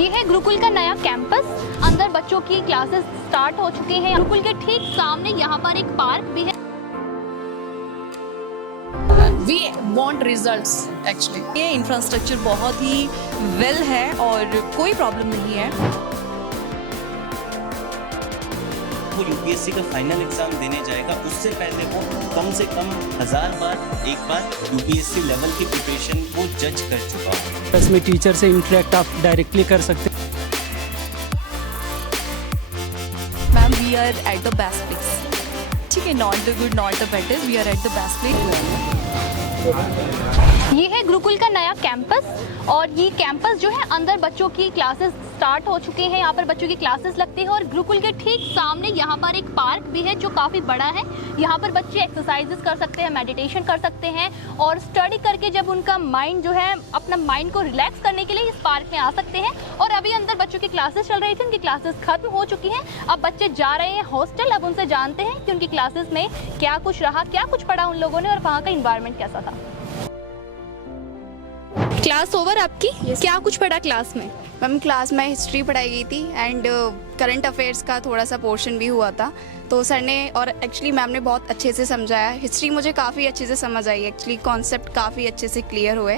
ये है गुरुकुल का नया कैंपस। अंदर बच्चों की क्लासेस स्टार्ट हो चुके हैं। गुरुकुल के ठीक सामने यहाँ पर एक पार्क भी है। We want results actually। ये इंफ्रास्ट्रक्चर बहुत ही वेल है और कोई प्रॉब्लम नहीं है। वो यूपीएससी का फाइनल एग्जाम देने जाएगा, उससे पहले वो कम से कम 1000 बार एक बार यूपीएससी लेवल की प्रिपरेशन को जज कर चुका है। इसमें टीचर से इंटरेक्ट आप डायरेक्टली कर सकते हैं। Ma'am we are at the best place. ठीक है, not the good not the better, we are at the best place. ये है गुरुकुल का नया कैंपस और ये कैंपस जो है अंदर बच्चों की क्लासेस स्टार्ट हो चुके हैं। यहाँ पर बच्चों की क्लासेस लगती है और गुरुकुल के ठीक सामने यहाँ पर एक पार्क भी है जो काफ़ी बड़ा है। यहाँ पर बच्चे एक्सरसाइजेस कर सकते हैं, मेडिटेशन कर सकते हैं और स्टडी करके जब उनका माइंड जो है अपना माइंड को रिलैक्स करने के लिए इस पार्क में आ सकते हैं। और अभी अंदर बच्चों की क्लासेस चल रही थी, उनकी क्लासेस खत्म हो चुकी हैं। अब बच्चे जा रहे हैं हॉस्टल। अब उनसे जानते हैं कि उनकी क्लासेस में क्या कुछ रहा, क्या कुछ पढ़ा उन लोगों ने और वहाँ का इन्वायरमेंट कैसा था। क्लास ओवर आपकी? क्या कुछ पढ़ा क्लास में? मैम क्लास में हिस्ट्री पढ़ाई गई थी एंड करंट अफेयर्स का थोड़ा सा पोर्शन भी हुआ था। तो सर ने और एक्चुअली मैम ने बहुत अच्छे से समझाया। हिस्ट्री मुझे काफ़ी अच्छे से समझ आई, एक्चुअली कॉन्सेप्ट काफ़ी अच्छे से क्लियर हुए।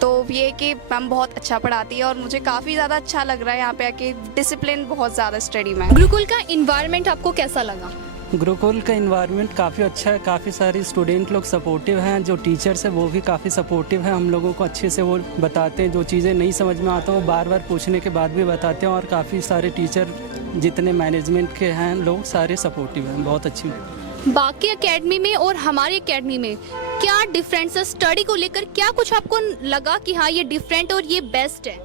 तो ये कि मैम बहुत अच्छा पढ़ाती है और मुझे काफ़ी ज़्यादा अच्छा लग रहा है यहाँ पे आके। डिसिप्लिन बहुत ज़्यादा स्टडी में। गुरुकुल का इन्वायरमेंट आपको कैसा लगा? गुरुकुल का इन्वायरमेंट काफ़ी अच्छा है। काफ़ी सारे स्टूडेंट लोग सपोर्टिव हैं। जो टीचर्स है वो भी काफ़ी सपोर्टिव हैं। हम लोगों को अच्छे से वो बताते हैं। जो चीज़ें नहीं समझ में आता वो बार बार पूछने के बाद भी बताते हैं। और काफ़ी सारे टीचर जितने मैनेजमेंट के हैं लोग सारे सपोर्टिव हैं। बहुत अच्छी बाकी एकेडमी में और हमारी एकेडमी में क्या डिफरेंस है? स्टडी को लेकर क्या कुछ आपको लगा कि हाँ ये डिफरेंट और ये बेस्ट है?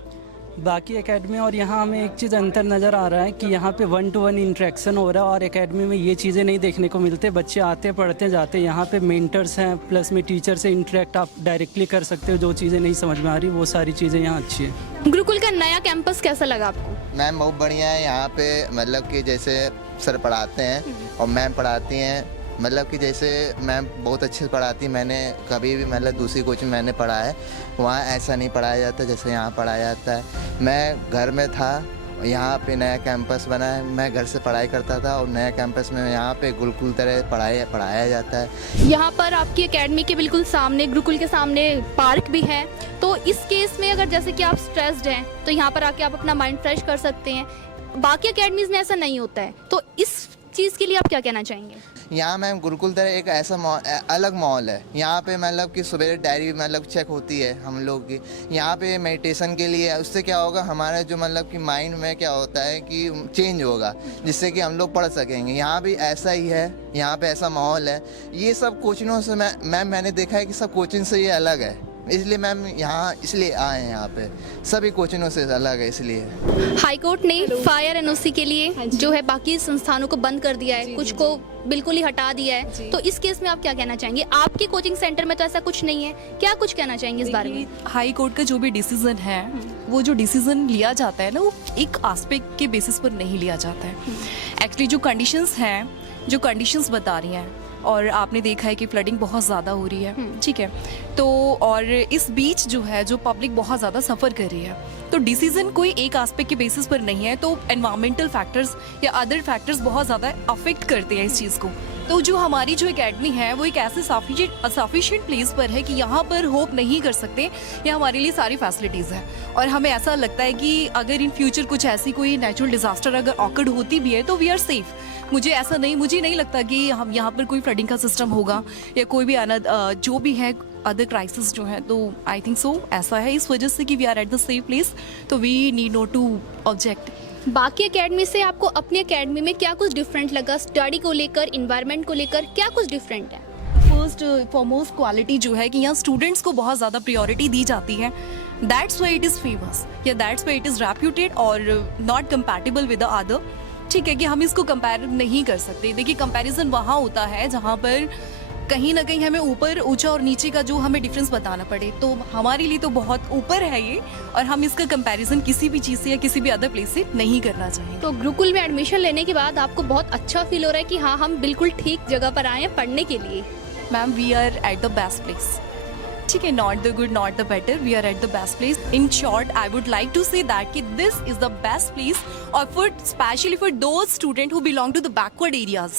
बाकी एकेडमी और यहाँ हमें एक चीज़ अंतर नज़र आ रहा है कि यहाँ पे 1-to-1 इंटरेक्शन हो रहा है और एकेडमी में ये चीज़ें नहीं देखने को मिलते। बच्चे आते पढ़ते जाते, यहाँ पे मेंटर्स हैं प्लस में टीचर से इंटरेक्ट आप डायरेक्टली कर सकते हो। जो चीज़ें नहीं समझ में आ रही वो सारी चीज़ें यहाँ अच्छी है। गुरुकुल का नया कैंपस कैसा लगा आपको? मैम बहुत बढ़िया है। यहाँ पे मतलब कि जैसे सर पढ़ाते हैं और मैम पढ़ाती हैं, मतलब कि जैसे मैम बहुत अच्छे से पढ़ाती है। मैंने कभी भी मतलब दूसरी कोचिंग मैंने पढ़ा है, वहाँ ऐसा नहीं पढ़ाया जाता जैसे यहाँ पढ़ाया जाता है। मैं घर में था, यहाँ पे नया कैंपस बना है। मैं घर से पढ़ाई करता था और नया कैंपस में यहाँ पे गुरुकुल तरह पढ़ाया जाता है। यहाँ पर आपकी एकेडमी के बिल्कुल सामने गुरुकुल के सामने पार्क भी है। तो इस केस में अगर जैसे कि आप स्ट्रेस्ड हैं तो यहाँ पर आके आप अपना माइंड फ्रेश कर सकते हैं। बाकी एकेडमीज में ऐसा नहीं होता है। तो इस चीज़ के लिए आप क्या कहना चाहेंगे? यहाँ मैम गुरुकुल तरह एक ऐसा अलग माहौल है। यहाँ पे मतलब कि सुबह डायरी मतलब चेक होती है हम लोग की। यहाँ पे मेडिटेशन के लिए, उससे क्या होगा हमारा जो मतलब कि माइंड में क्या होता है कि चेंज होगा, जिससे कि हम लोग पढ़ सकेंगे। यहाँ भी ऐसा ही है, यहाँ पे ऐसा माहौल है। ये सब कोचिंगों से मैंने देखा है कि सब कोचिंग से ये अलग है, इसलिए मैम यहाँ इसलिए आए हैं। यहाँ पे सभी कोचिंगों से अलग है इसलिए। हाई कोर्ट ने फायर एनओसी के लिए जो है बाकी संस्थानों को बंद कर दिया है, कुछ को बिल्कुल ही हटा दिया है। तो इस केस में आप क्या कहना चाहेंगे? आपके कोचिंग सेंटर में तो ऐसा कुछ नहीं है, क्या कुछ कहना चाहेंगे इस बारे में? हाई कोर्ट का जो भी डिसीजन है, वो जो डिसीजन लिया जाता है ना, वो एक एस्पेक्ट के बेसिस पर नहीं लिया जाता है। एक्चुअली जो कंडीशंस हैं, जो कंडीशंस बता रही हैं, और आपने देखा है कि फ्लडिंग बहुत ज़्यादा हो रही है, ठीक है। तो और इस बीच जो है जो पब्लिक बहुत ज़्यादा सफ़र कर रही है, तो डिसीजन कोई एक एस्पेक्ट के बेसिस पर नहीं है। तो एनवायरमेंटल फैक्टर्स या अदर फैक्टर्स बहुत ज़्यादा अफेक्ट करते हैं इस चीज़ को। तो जो हमारी जो एकेडमी है वो एक ऐसे सफिशिएंट प्लेस पर है कि यहाँ पर होप नहीं कर सकते। यहाँ हमारे लिए सारी फैसिलिटीज़ हैं और हमें ऐसा लगता है कि अगर इन फ्यूचर कुछ ऐसी कोई नेचुरल डिज़ास्टर अगर ऑकर्ड होती भी है तो वी आर सेफ। मुझे नहीं लगता कि हम यहाँ पर कोई फ्लडिंग का सिस्टम होगा या कोई भी जो भी है अदर क्राइसिस जो है। तो आई थिंक सो ऐसा है, इस वजह से कि we are at the safe place, तो we need not to object. बाकी एकेडमी से आपको अपनी एकेडमी में क्या कुछ डिफरेंट लगा? स्टडी को लेकर, इन्वायरमेंट को लेकर क्या कुछ डिफरेंट है? फर्स्ट फॉरमोस्ट क्वालिटी जो है कि यहाँ स्टूडेंट्स को बहुत ज़्यादा प्रायोरिटी दी जाती है। That's why it is famous या that's why it is reputed और not compatible with the other. ठीक है कि हम इसको कंपेयर नहीं कर सकते। देखिए कंपैरिजन वहाँ होता है जहाँ पर कहीं ना कहीं हमें ऊपर ऊंचा और नीचे का जो हमें डिफरेंस बताना पड़े। तो हमारे लिए तो बहुत ऊपर है ये, और हम इसका कंपैरिजन किसी भी चीज़ से या किसी भी अदर प्लेस से नहीं करना चाहिए। तो गुरुकुल में एडमिशन लेने के बाद आपको बहुत अच्छा फील हो रहा है कि हाँ हम बिल्कुल ठीक जगह पर आए हैं पढ़ने के लिए? Ma'am we are at the best place. ठीक है, not the good not the better, we are at the best place. In short I would like to say that कि this is the best place, और for specially for those student who belong to the backward areas,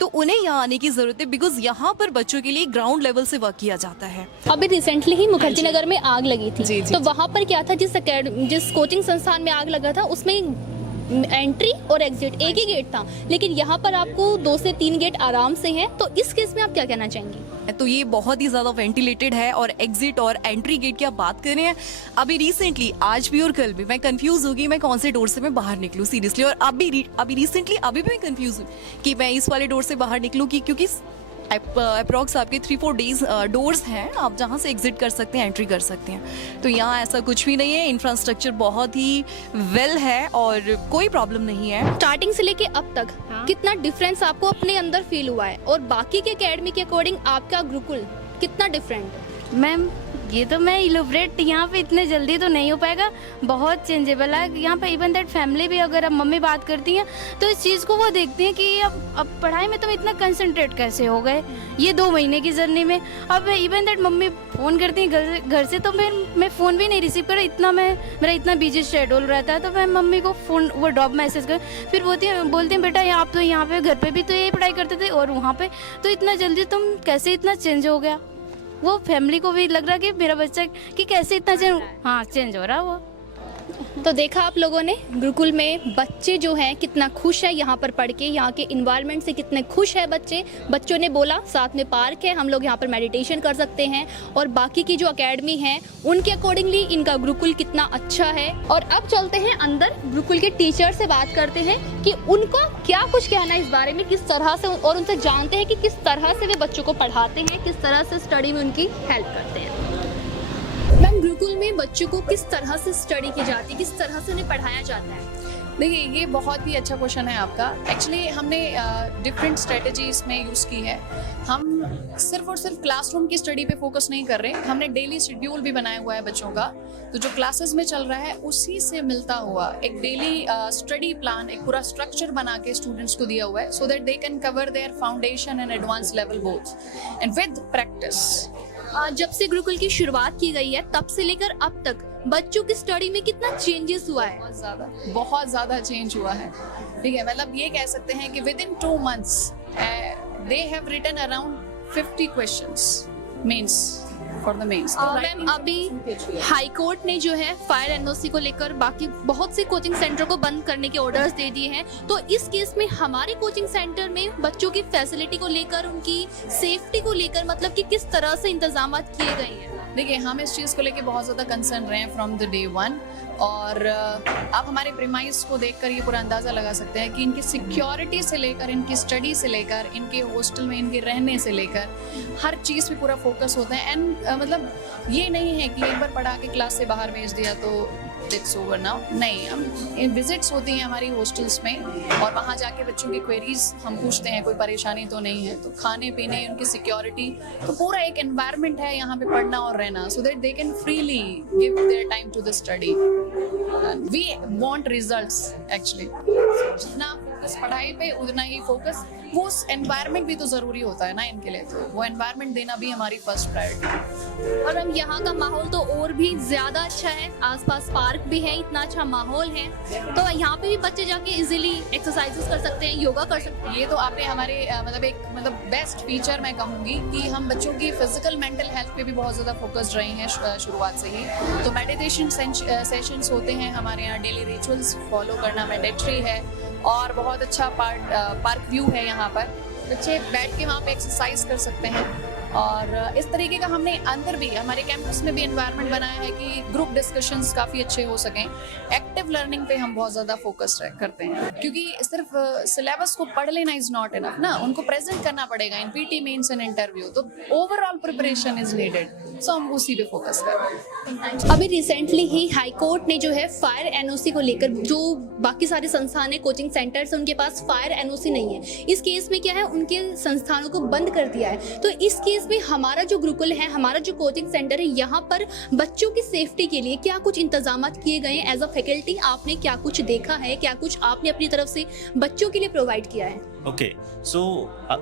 तो उन्हें यहाँ आने की जरूरत है, because यहाँ पर बच्चों के लिए ग्राउंड लेवल से वर्क किया जाता है. अभी रिसेंटली ही मुखर्जी नगर में आग लगी थी, जी, जी, तो वहाँ पर क्या था, जिस कोचिंग संस्थान में आग लगा था उसमें एंट्री और एग्जिट एक ही गेट था, लेकिन यहाँ पर आपको 2 से 3 गेट आराम से हैं. तो इस केस में आप क्या कहना चाहेंगे? तो ये बहुत ही ज़्यादा वेंटिलेटेड है, और एग्जिट और एंट्री गेट की आप बात कर रहे हैं, अभी रिसेंटली आज भी और कल भी मैं कंफ्यूज होगी मैं कौन से डोर से मैं बाहर निकलूँ सीरियसली. और अभी रिसेंटली अभी भी मैं कंफ्यूज हूँ कि मैं इस वाले डोर से बाहर निकलूँ क्योंकि अप्रॉक्स आपके 3-4 डेज डोर्स हैं आप जहाँ से एग्जिट कर सकते हैं, एंट्री कर सकते हैं. तो यहाँ ऐसा कुछ भी नहीं है, इंफ्रास्ट्रक्चर बहुत ही वेल है और कोई प्रॉब्लम नहीं है. स्टार्टिंग से लेके अब तक कितना डिफरेंस आपको अपने अंदर फील हुआ है, और बाकी के एकेडमी के अकॉर्डिंग आपका गुरुकुल कितना डिफरेंट है? मैम ये तो मैं इलोबरेट यहाँ पे इतने जल्दी तो नहीं हो पाएगा, बहुत चेंजेबल है यहाँ पे. इवन दैट फैमिली भी, अगर अब मम्मी बात करती हैं तो इस चीज़ को वो देखती हैं कि अब पढ़ाई में तुम इतना कंसंट्रेट कैसे हो गए ये 2 महीने की जर्नी में. अब इवन दैट मम्मी फ़ोन करती हैं घर से, तो मैं फ़ोन भी नहीं रिसीव करा, मेरा इतना बिजी शेड्यूल रहता है. तो मैं मम्मी को फ़ोन वो ड्रॉप मैसेज कर, फिर बोलती हैं बेटा आप तो यहाँ पे घर पे भी तो यही पढ़ाई करते थे और वहाँ पे तो इतना जल्दी तुम कैसे इतना चेंज हो गया. वो फैमिली को भी लग रहा कि मेरा बच्चा कि कैसे इतना चेंज हो रहा वो. तो देखा आप लोगों ने, गुरुकुल में बच्चे जो हैं कितना खुश है यहाँ पर पढ़ के, यहाँ के इन्वायरमेंट से कितने खुश है बच्चे. बच्चों ने बोला साथ में पार्क है, हम लोग यहाँ पर मेडिटेशन कर सकते हैं, और बाकी की जो अकेडमी है उनके अकॉर्डिंगली इनका गुरुकुल कितना अच्छा है. और अब चलते हैं अंदर, गुरुकुल के टीचर से बात करते हैं कि उनका क्या कुछ कहना है इस बारे में, किस तरह से, और उनसे जानते हैं कि किस तरह से वे बच्चों को पढ़ाते हैं, किस तरह से स्टडी में उनकी हेल्प करते हैं. मैम, गुरुकुल में बच्चों को किस तरह से स्टडी की जाती है, किस तरह से उन्हें पढ़ाया जाता है? देखिए, ये बहुत ही अच्छा क्वेश्चन है आपका. एक्चुअली हमने डिफरेंट स्ट्रेटजी इसमें यूज़ की है. हम सिर्फ और सिर्फ क्लासरूम की स्टडी पे फोकस नहीं कर रहे, हमने डेली शेड्यूल भी बनाया हुआ है बच्चों का. तो जो क्लासेस में चल रहा है उसी से मिलता हुआ एक डेली स्टडी प्लान, एक पूरा स्ट्रक्चर बना के स्टूडेंट्स को दिया हुआ है, सो that they can cover their foundation and advance level both and with practice. जब से गुरुकुल की शुरुआत की गई है तब से लेकर अब तक बच्चों की स्टडी में कितना चेंजेस हुआ है? बहुत ज़्यादा चेंज हुआ है. ठीक है, मतलब ये कह सकते हैं कि within 2 months they have written around 50 questions mains for the mains. Ma'am, अभी हाई कोर्ट ने जो है फायर एनओसी को लेकर बाकी बहुत से कोचिंग सेंटर को बंद करने के ऑर्डर्स दे दिए हैं. तो इस केस में हमारे कोचिंग सेंटर में बच्चों की फैसिलिटी को लेकर, उनकी सेफ्टी को लेकर, मतलब कि किस तरह से इंतजाम किए गए हैं? देखिए, हम इस चीज़ को लेके बहुत ज़्यादा कंसर्न रहे हैं फ्रॉम द डे 1, और आप हमारे प्रीमाइस को देखकर ये पूरा अंदाज़ा लगा सकते हैं कि इनकी सिक्योरिटी से लेकर, इनकी स्टडी से लेकर, इनके हॉस्टल में इनके रहने से लेकर हर चीज़ पे पूरा फोकस होता है. एंड मतलब ये नहीं है कि एक बार पढ़ा के क्लास से बाहर भेज दिया तो इट्स ओवर नाउ. नहीं, हम विजिट्स होती हैं हमारी हॉस्टल्स में, और वहाँ जाके बच्चों की क्वेरीज हम पूछते हैं, कोई परेशानी तो नहीं है. तो खाने पीने, उनकी सिक्योरिटी, तो पूरा एक एनवायरनमेंट है यहाँ पे पढ़ना और रहना, so that they can freely give their time to the study. We want results actually. जितना फोकस पढ़ाई पे उतना ही फोकस, वो एनवायरनमेंट भी तो ज़रूरी होता है ना इनके लिए, तो वो एनवायरनमेंट देना भी हमारी फर्स्ट प्रायोरिटी. और हम यहाँ का माहौल तो और भी ज़्यादा अच्छा है, आसपास पार्क भी है, इतना अच्छा माहौल है, तो यहाँ पे भी बच्चे जाके इजीली एक्सरसाइजेस कर सकते हैं, योगा कर सकते हैं. ये तो आपने हमारे मतलब बेस्ट फीचर मैं कहूँगी कि हम बच्चों की फिजिकल मेंटल हेल्थ पे भी बहुत ज़्यादा फोकस्ड रहे हैं शुरुआत से ही. तो मेडिटेशन सेशंस होते हैं हमारे यहाँ, डेली रिचुअल्स फॉलो करना मैंडेटरी है, और बहुत अच्छा पार्क व्यू है यहाँ पर. बच्चे बैठ के वहाँ पे एक्सरसाइज कर सकते हैं, और इस तरीके का हमने अंदर भी हमारे कैंपस में भी एनवायरनमेंट बनाया है कि ग्रुप डिस्कशंस काफ़ी अच्छे हो सकें. एक्टिव लर्निंग पे हम बहुत ज़्यादा फोकस करते हैं, क्योंकि सिर्फ सिलेबस को पढ़ लेना इज़ नॉट इनफ ना, उनको प्रेजेंट करना पड़ेगा इन पीटी, मेंस एंड इंटरव्यू. तो ओवरऑल प्रिपरेशन इज नीडेड, सो हम उसी पे फोकस कर रहे हैं. अभी रिसेंटली ही हाई कोर्ट ने जो है फायर एनओसी को लेकर, जो बाकी सारे संस्थान है, कोचिंग सेंटर्स, उनके पास फायर एनओसी नहीं है, इस केस में क्या है, उनके संस्थानों को बंद कर दिया है. तो इस केस इसमें हमारा जो गुरुकुल है, हमारा जो कोचिंग सेंटर है, यहाँ पर बच्चों की सेफ्टी के लिए क्या कुछ इंतजाम किए गए हैं? एज अ फैकल्टी आपने क्या कुछ देखा है, क्या कुछ आपने अपनी तरफ से बच्चों के लिए प्रोवाइड किया है? ओके, सो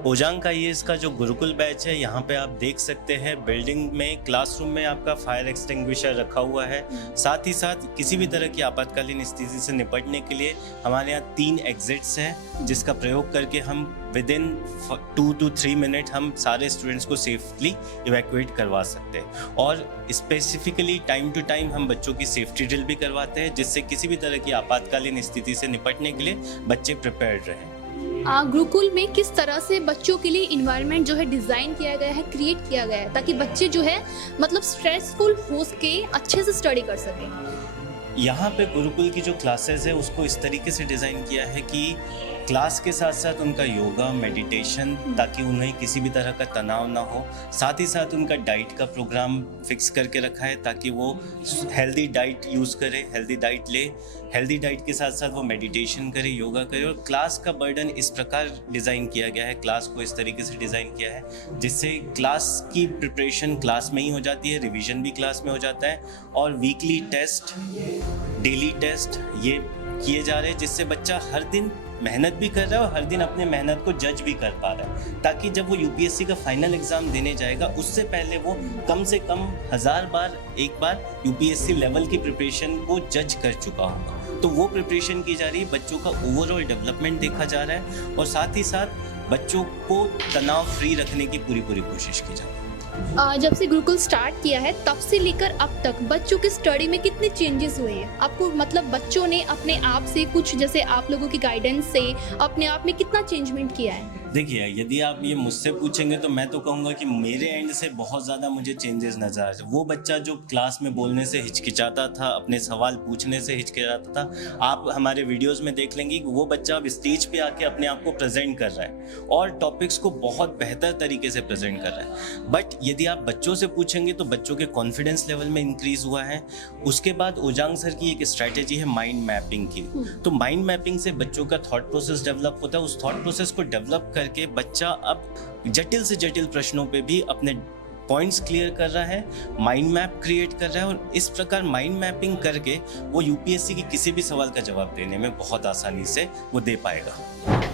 ओजांग का ये इसका जो गुरुकुल बैच है, यहाँ पे आप देख सकते हैं बिल्डिंग में क्लासरूम में आपका फायर एक्सटिंग्विशर रखा हुआ है। साथ ही साथ किसी भी तरह की आपातकालीन स्थिति से निपटने के लिए हमारे यहाँ 3 एग्जिट्स हैं, जिसका प्रयोग करके हम विद इन 2 to 3 मिनट हम सारे स्टूडेंट्स को सेफली इवैक्यूएट करवा सकते हैं। और स्पेसिफिकली टाइम टू टाइम हम बच्चों की सेफ्टी ड्रिल भी करवाते हैं, जिससे किसी भी तरह की आपातकालीन स्थिति से निपटने के लिए बच्चे प्रिपेयर्ड रहें। गुरुकुल में किस तरह से बच्चों के लिए इन्वायरमेंट जो है डिज़ाइन किया गया है, क्रिएट किया गया है, ताकि बच्चे जो है मतलब स्ट्रेसफुल हो के अच्छे से स्टडी कर सकें? यहाँ पे गुरुकुल की जो क्लासेस है उसको इस तरीके से डिज़ाइन किया है कि क्लास के साथ साथ उनका योगा, मेडिटेशन, ताकि उन्हें किसी भी तरह का तनाव ना हो। साथ ही साथ उनका डाइट का प्रोग्राम फिक्स करके रखा है, ताकि वो हेल्दी डाइट यूज़ करे, हेल्दी डाइट ले, हेल्दी डाइट के साथ साथ वो मेडिटेशन करे, योगा करे। और क्लास का बर्डन इस प्रकार डिज़ाइन किया गया है, क्लास को इस तरीके से डिज़ाइन किया है जिससे क्लास की प्रिपरेशन क्लास में ही हो जाती है, रिवीजन भी क्लास में हो जाता है, और वीकली टेस्ट, डेली टेस्ट ये किए जा रहे हैं, जिससे बच्चा हर दिन मेहनत भी कर रहा है और हर दिन अपने मेहनत को जज भी कर पा रहा है, ताकि जब वो यूपीएससी का फाइनल एग्जाम देने जाएगा उससे पहले वो कम से कम 1000 बार एक बार यूपीएससी लेवल की प्रिपरेशन को जज कर चुका होगा। तो वो प्रिपरेशन की जा रही है, बच्चों का ओवरऑल डेवलपमेंट देखा जा रहा है, और साथ ही साथ बच्चों को तनाव फ्री रखने की पूरी कोशिश की जा रही है। जब से गुरुकुल स्टार्ट किया है तब से लेकर अब तक बच्चों की स्टडी में कितने चेंजेस हुए हैं? आपको मतलब बच्चों ने अपने आप से कुछ, जैसे आप लोगों की गाइडेंस से अपने आप में कितना चेंजमेंट किया है? देखिए, यदि आप ये मुझसे पूछेंगे तो मैं तो कहूँगा कि मेरे एंड से बहुत ज़्यादा मुझे चेंजेस नज़र आ रहे। वो बच्चा जो क्लास में बोलने से हिचकिचाता था, अपने सवाल पूछने से हिचकिचाता था, आप हमारे वीडियोस में देख लेंगे कि वो बच्चा अब स्टेज पे आके अपने आप को प्रेजेंट कर रहा है और टॉपिक्स को बहुत बेहतर तरीके से प्रेजेंट कर रहा है। बट यदि आप बच्चों से पूछेंगे तो बच्चों के कॉन्फिडेंस लेवल में इंक्रीज़ हुआ है। उसके बाद ओजांग सर की एक स्ट्रैटेजी है माइंड मैपिंग की। तो माइंड मैपिंग से बच्चों का थॉट प्रोसेस डेवलप होता है। उस थॉट प्रोसेस को डेवलप करके बच्चा अब जटिल से जटिल प्रश्नों पे भी अपने पॉइंट्स क्लियर कर रहा है, माइंड मैप क्रिएट कर रहा है, और इस प्रकार माइंड मैपिंग करके वो यूपीएससी की किसी भी सवाल का जवाब देने में बहुत आसानी से वो दे पाएगा।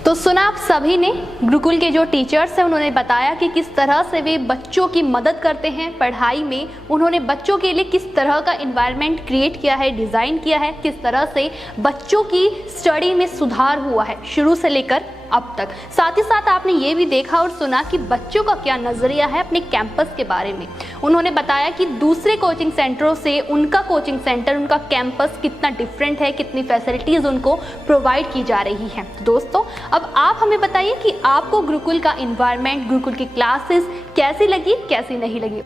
तो सुना आप सभी ने, गुरुकुल के जो टीचर्स हैं उन्होंने बताया कि किस तरह से वे बच्चों की मदद करते हैं पढ़ाई में। उन्होंने बच्चों के लिए किस तरह का इन्वायरमेंट क्रिएट किया है, डिज़ाइन किया है, किस तरह से बच्चों की स्टडी में सुधार हुआ है शुरू से लेकर अब तक। साथ ही साथ आपने ये भी देखा और सुना कि बच्चों का क्या नज़रिया है अपने कैंपस के बारे में। उन्होंने बताया कि दूसरे कोचिंग सेंटरों से उनका कोचिंग सेंटर, उनका कैंपस कितना डिफरेंट है, कितनी फैसिलिटीज़ उनको प्रोवाइड की जा रही हैं। तो दोस्तों, अब आप हमें बताइए कि आपको गुरुकुल का इन्वायरमेंट, गुरुकुल की क्लासेस कैसी लगी, कैसी नहीं लगी।